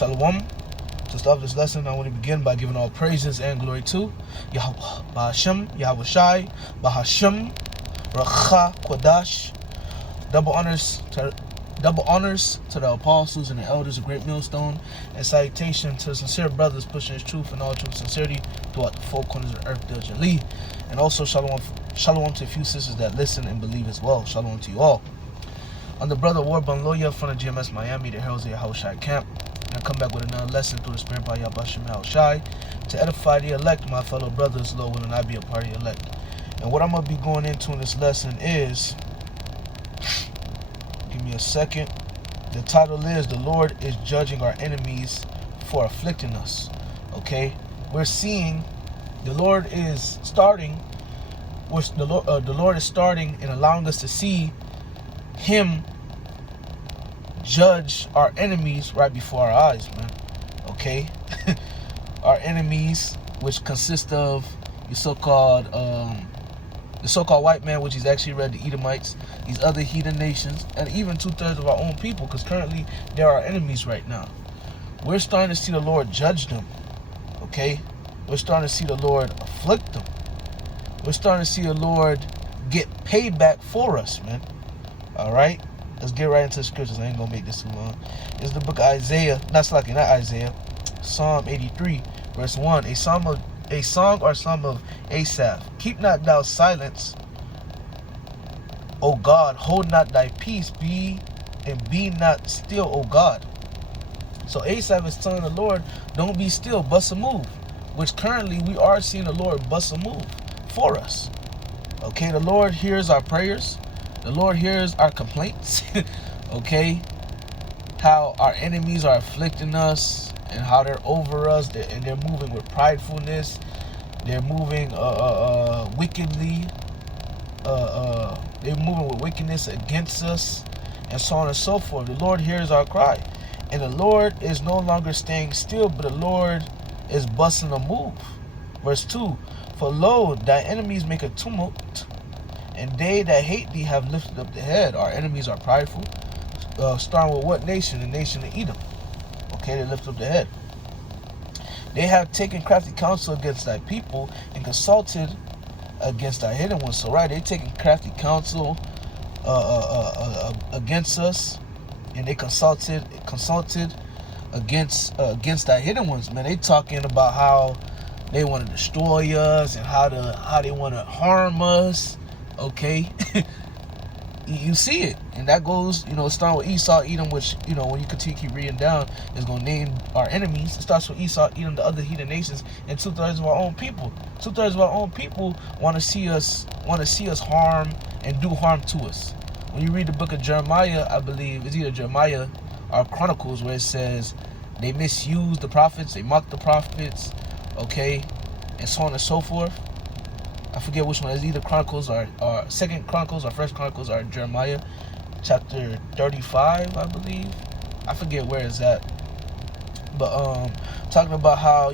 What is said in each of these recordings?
Shalom. To start this lesson, I want to begin by giving all praises and glory to Yahweh, Bahashem, Yahweh Shai, Bahashem, Racha, Kodash. Double honors to the apostles and the elders of Great Millstone, and salutation to the sincere brothers pushing his truth and all true sincerity throughout the four corners of the earth diligently. And also shalom to a few sisters that listen and believe as well. Shalom to you all. I'm the brother Warbun Loya from the GMS Miami, the Heralds of Yahweh Shai camp. And I come back with another lesson through the Spirit by Yahweh Shai to edify the elect, my fellow brothers, Lord willing I be a part of the elect. And what I'm going to be going into in this lesson is, give me a second. The title is, The Lord is Judging Our Enemies for Afflicting Us. Okay? We're seeing the Lord is starting, the Lord is starting and allowing us to see Him judge our enemies right before our eyes, man. Okay? Our enemies, which consist of the so-called white man, which is actually read the Edomites, these other heathen nations, and even 2/3 of our own people, because currently they're our enemies right now. We're starting to see the Lord judge them. Okay? We're starting to see the Lord afflict them. We're starting to see the Lord get payback for us, man. Alright? Let's get right into the scriptures. I ain't gonna make this too long. It's the book of Isaiah. Not Isaiah. Psalm 83, verse 1. A song or psalm of Asaph. Keep not thou silence, O God. Hold not thy peace. Be not still, O God. So Asaph is telling the Lord, don't be still, bust a move. Which currently we are seeing the Lord bust a move for us. Okay, the Lord hears our prayers. The Lord hears our complaints. Okay, how our enemies are afflicting us and how they're over us, and they're moving with pridefulness. They're moving wickedly. They're moving with wickedness against us, and so on and so forth. The Lord hears our cry, and the Lord is no longer staying still, but the Lord is busting a move. Verse 2. For lo, thy enemies make a tumult, and they that hate thee have lifted up the head. Our enemies are prideful. Starting with what nation? The nation of Edom. Okay, they lift up the head. They have taken crafty counsel against thy people and consulted against thy hidden ones. So, right, they're taking crafty counsel against us, and they consulted against thy hidden ones. Man, they talking about how they want to destroy us and how they want to harm us. Okay. You see it, and that goes, starting with Esau, Edom, which, when you continue to keep reading down, is going to name our enemies. It starts with Esau, Edom, the other heathen nations, and 2/3 of our own people. 2/3 of our own people want to see us harm and do harm to us. When you read the book of Jeremiah, I believe it's either Jeremiah or Chronicles, where it says they misuse the prophets, they mock the prophets, okay, and so on and so forth. I forget which one. It's either Chronicles or Second Chronicles or First Chronicles or Jeremiah chapter 35, I believe. I forget where it's at. But talking about how,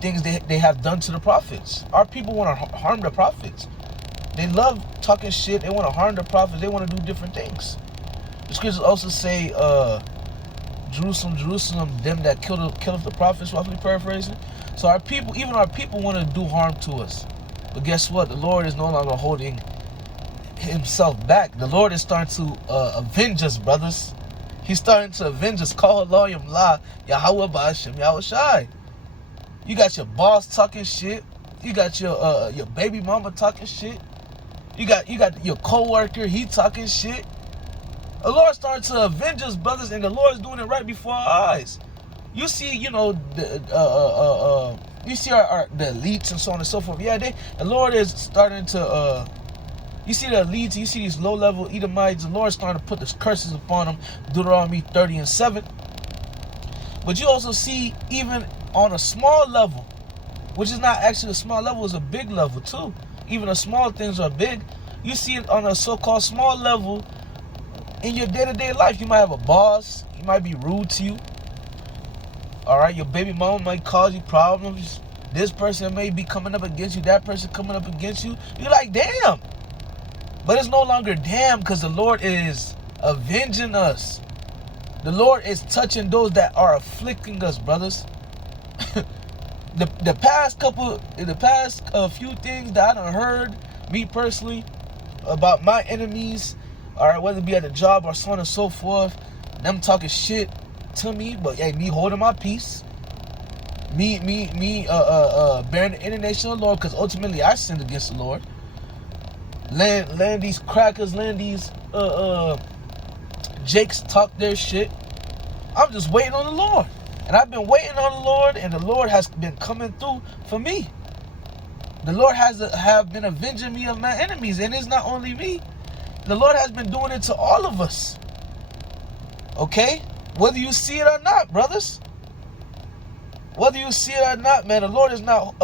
things they have done to the prophets. Our people want to harm the prophets. They love talking shit. They want to harm the prophets. They want to do different things. The scriptures also say, Jerusalem, Jerusalem, them that killeth the prophets, roughly paraphrasing. So even our people want to do harm to us. But guess what? The Lord is no longer holding himself back. The Lord is starting to avenge us, brothers. He's starting to avenge us. Call Loyam La, Yahweh Ba'ashem, Yahweh Shai. You got your boss talking shit. You got your baby mama talking shit. You got your co-worker, he talking shit. The Lord started to avenge us, brothers, and the Lord is doing it right before our eyes. You see, you see the elites and so on and so forth. Yeah, the Lord is starting to, you see the elites, you see these low-level Edomites, the Lord is starting to put the curses upon them, Deuteronomy 30:7. But you also see, even on a small level, which is not actually a small level, it's a big level too. Even the small things are big. You see it on a so-called small level in your day-to-day life. You might have a boss, he might be rude to you. Alright, your baby mama might cause you problems. This person may be coming up against you, that person coming up against you. You're like, damn. But it's no longer damn, because the Lord is avenging us. The Lord is touching those that are afflicting us, brothers. the past few things that I done heard, me personally, about my enemies, all right, whether it be at the job or so on and so forth, them talking shit to me, but hey, me holding my peace, me bearing the indignation of the Lord, because ultimately I sinned against the Lord. Letting these crackers, letting these jakes talk their shit. I'm just waiting on the Lord. And I've been waiting on the Lord, and the Lord has been coming through for me. The Lord have been avenging me of my enemies, and it's not only me. The Lord has been doing it to all of us. Okay? Whether you see it or not, brothers. Whether you see it or not, man, the Lord is not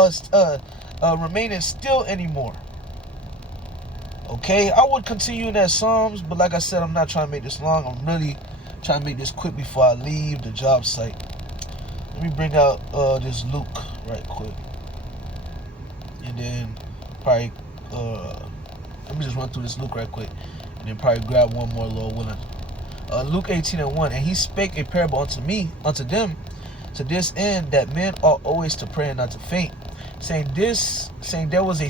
remaining still anymore. Okay? I would continue in that Psalms, but like I said, I'm not trying to make this long. I'm really trying to make this quick before I leave the job site. Let me bring out this Luke right quick. And then probably, let me just run through this Luke right quick. And then probably grab one more, Lord willing. Luke 18:1. And he spake a parable unto them, to this end, that men ought always to pray and not to faint. Saying there was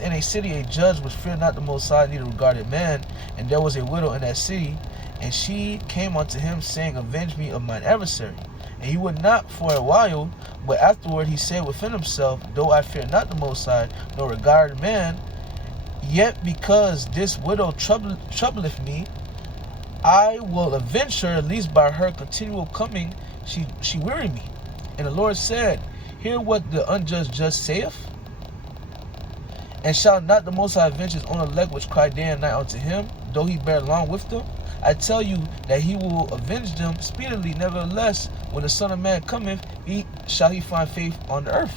in a city a judge which feared not the Most High, neither regarded man. And there was a widow in that city, and she came unto him, saying, Avenge me of mine adversary. And he would not for a while, but afterward he said within himself, Though I fear not the Most High, nor regard man, yet because this widow troubleth me, I will avenge her, at least by her continual coming she weary me. And the Lord said, Hear what the unjust judge saith. And shall not the Most High avenge his own elect which cry day and night unto him, though he bear long with them? I tell you that he will avenge them speedily. Nevertheless, when the Son of Man cometh, shall he find faith on the earth.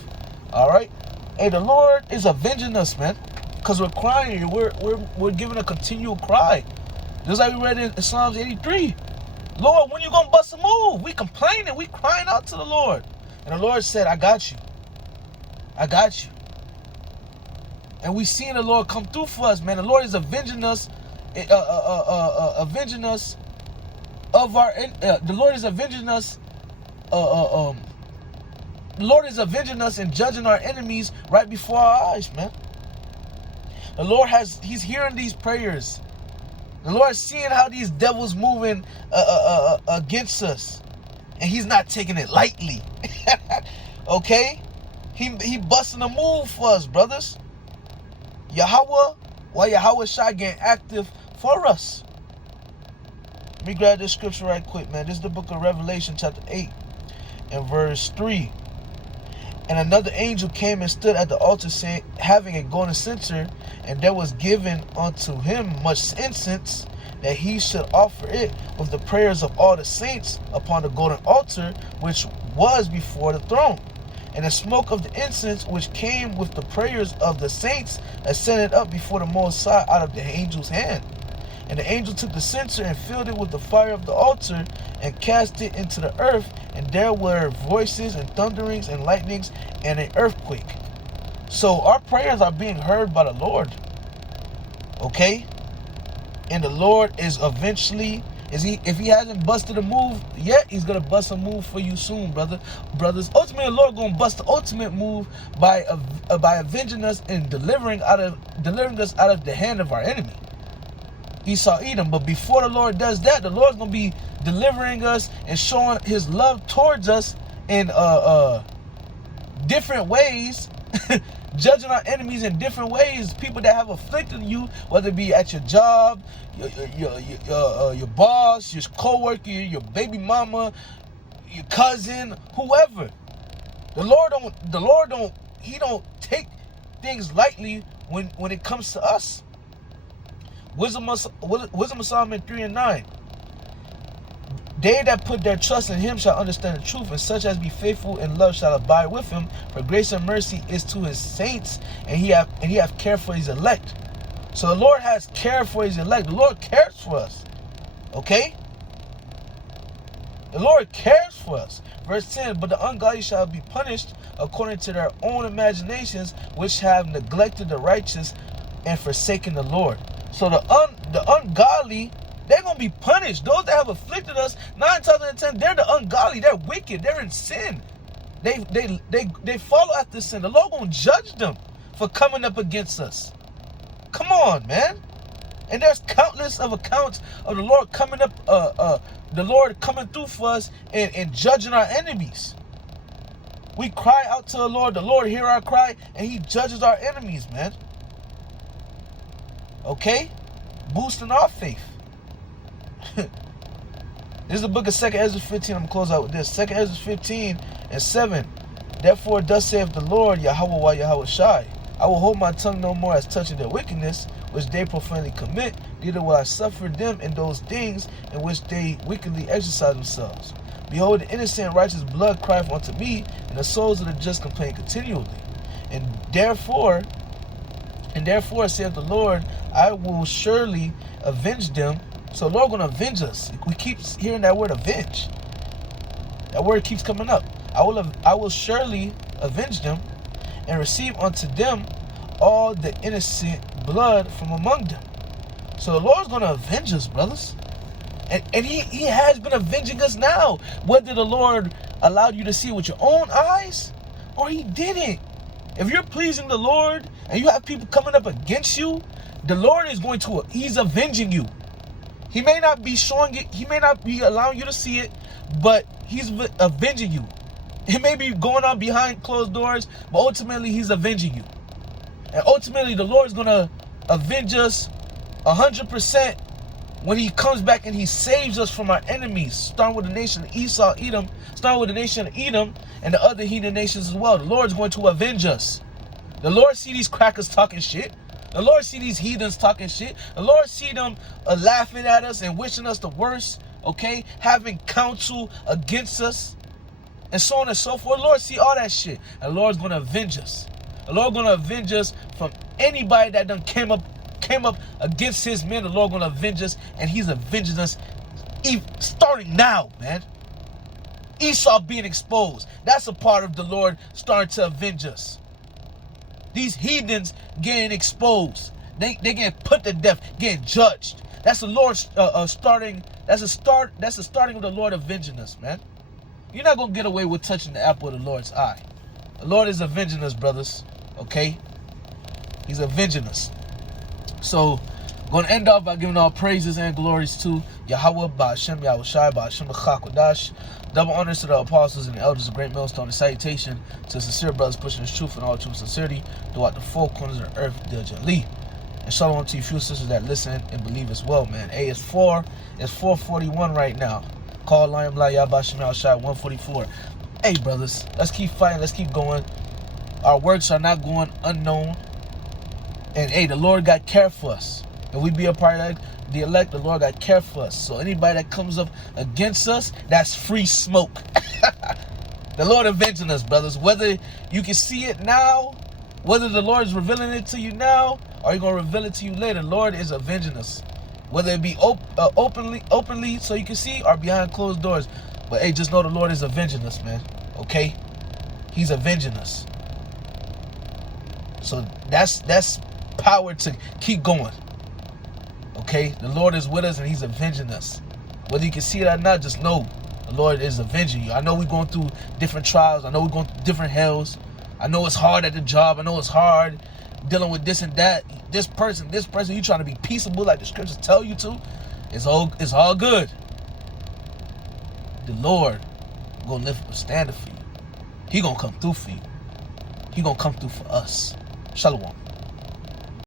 All right. Hey, the Lord is avenging us, man, because we're crying. We're giving a continual cry. Just like we read in Psalms 83. Lord, when you gonna bust a move? We complaining. We crying out to the Lord, and the Lord said, "I got you. I got you." And we seeing the Lord come through for us, man. The Lord is avenging us. Avenging us of our. The Lord is avenging us. The Lord is avenging us and judging our enemies right before our eyes, man. The Lord He's hearing these prayers. The Lord is seeing how these devils moving against us, and He's not taking it lightly. Okay, He busting a move for us, brothers. Yahweh Shai getting active for us. Let me grab this scripture right quick, man. This is the book of Revelation, chapter 8, and verse 3. And another angel came and stood at the altar, saying, having a golden censer, and there was given unto him much incense, that he should offer it with the prayers of all the saints upon the golden altar, which was before the throne. And the smoke of the incense, which came with the prayers of the saints, ascended up before the Most High out of the angel's hand. And the angel took the censer and filled it with the fire of the altar, and cast it into the earth. And there were voices and thunderings and lightnings and an earthquake. So our prayers are being heard by the Lord. Okay? And the Lord is eventually, if he hasn't busted a move yet, he's going to bust a move for you soon, brothers. Ultimately, the Lord going to bust the ultimate move by avenging us and delivering us out of the hand of our enemy, Esau, Edom. But before the Lord does that, the Lord's going to be delivering us and showing his love towards us in different ways, judging our enemies in different ways, people that have afflicted you, whether it be at your job, your boss, your co-worker, your baby mama, your cousin, whoever. The Lord don't take things lightly when it comes to us. Wisdom of Solomon 3:9. They that put their trust in him shall understand the truth, and such as be faithful in love shall abide with him. For grace and mercy is to his saints, and he have care for his elect. So the Lord has care for his elect. The Lord cares for us. Okay? The Lord cares for us. Verse 10, but the ungodly shall be punished according to their own imaginations, which have neglected the righteous and forsaken the Lord. So the ungodly They're going to be punished. Those that have afflicted us, 9 times out of 10, they're the ungodly. They're wicked. They're in sin. They follow after sin. The Lord going to judge them for coming up against us. Come on, man. And there's countless of accounts of the Lord coming up, the Lord coming through for us and judging our enemies. We cry out to the Lord hear our cry, and he judges our enemies, man. Okay? Boosting our faith. This is the book of 2 Ezra 15. I'm going to close out with this. 2 Ezra 15 and 7. Therefore, thus saith the Lord, Yahweh wa Yahweh Shai, I will hold my tongue no more as touching their wickedness, which they profanely commit, neither will I suffer them in those things in which they wickedly exercise themselves. Behold, the innocent and righteous blood crieth unto me, and the souls of the just complain continually. And therefore, saith the Lord, I will surely avenge them. So the Lord going to avenge us. We keep hearing that word avenge. That word keeps coming up. I will surely avenge them, and receive unto them all the innocent blood from among them. So the Lord's going to avenge us, brothers. And he has been avenging us now. Whether the Lord allowed you to see it with your own eyes or he didn't. If you're pleasing the Lord and you have people coming up against you, the Lord is he's avenging you. He may not be showing it. He may not be allowing you to see it, but he's avenging you. It may be going on behind closed doors, but ultimately he's avenging you. And ultimately the Lord's going to avenge us 100% when he comes back and he saves us from our enemies, starting with the nation of Esau, Edom, starting with the nation of Edom and the other heathen nations as well. The Lord's going to avenge us. The Lord see these crackers talking shit. The Lord see these heathens talking shit. The Lord see them laughing at us and wishing us the worst, okay? Having counsel against us and so on and so forth. The Lord see all that shit. And the Lord's going to avenge us. The Lord going to avenge us from anybody that done came up against his men. The Lord going to avenge us, and he's avenging us starting now, man. Esau being exposed. That's a part of the Lord starting to avenge us. These heathens getting exposed. They getting put to death, getting judged. That's the Lord starting. That's the starting of the Lord avenging us, man. You're not going to get away with touching the apple of the Lord's eye. The Lord is avenging us, brothers. Okay? He's avenging us. So, I'm going to end off by giving all praises and glories to Yahweh, Ba'ashem, Yahweh Shai, Ba'ashem, Chakwadash. Double honors to the apostles and the elders of Great Millstone. And salutation to sincere brothers pushing this truth in all true sincerity throughout the four corners of the earth diligently. And shalom to you few sisters that listen and believe as well, man. Hey, it's 4:41 right now. Call Lion Blah Yabashim Al Shai 144. Hey, brothers, let's keep fighting. Let's keep going. Our works are not going unknown. And hey, the Lord got care for us. If we be a part of the elect, the Lord got care for us. So anybody that comes up against us, that's free smoke. The Lord avenging us, brothers. Whether you can see it now, whether the Lord is revealing it to you now, or He's going to reveal it to you later, the Lord is avenging us. Whether it be openly so you can see, or behind closed doors. But hey, just know the Lord is avenging us, man. Okay? He's avenging us. So that's power to keep going. Okay? The Lord is with us and He's avenging us. Whether you can see it or not, just know the Lord is avenging you. I know we're going through different trials. I know we're going through different hells. I know it's hard at the job. I know it's hard dealing with this and that. This person, you trying to be peaceable like the scriptures tell you to. It's all good. The Lord gonna lift up a standard for you. He gonna come through for you. He gonna come through for us. Shalom.